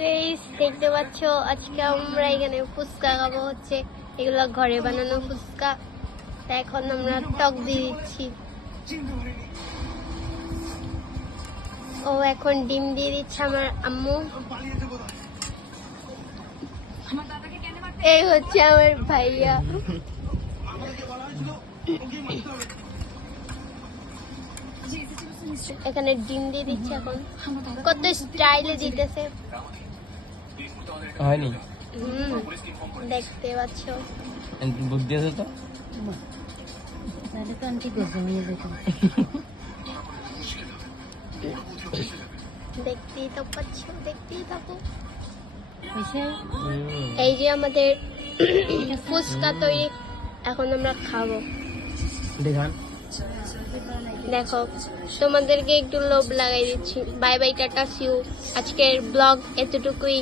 Guys দেখতে পাচ্ছ আজকে আমরা এখানে ফুচকা খাবো। হচ্ছে এগুলো ঘরে বানানো ফুচকা। তা এখন আমরা টক দিয়ে দিচ্ছি। ও এখন ডিম দিয়ে দিচ্ছে আমার আম্মু। এই হচ্ছে আমার ভাইয়া। এখানে ডিম দিয়ে দিচ্ছে এখন। কত স্টাইলে দিতেছে হয়নি দেখতে পাচ্ছ। বুদ্ধি আছে তো তাহলে তো আমি কি করবো নিয়ে যেতাম। দেখতেই তো পাচ্ছ, দেখতেই থাকো। হয়েছে? এই যে আমাদের ফুচকা তৈরি, এখন আমরা খাবো। দেখান দেখো তোমাদেরকে একটু লোভ লাগাই দিচ্ছি। Bye bye, ta-ta, see you. আজকের ব্লগ এতটুকুই।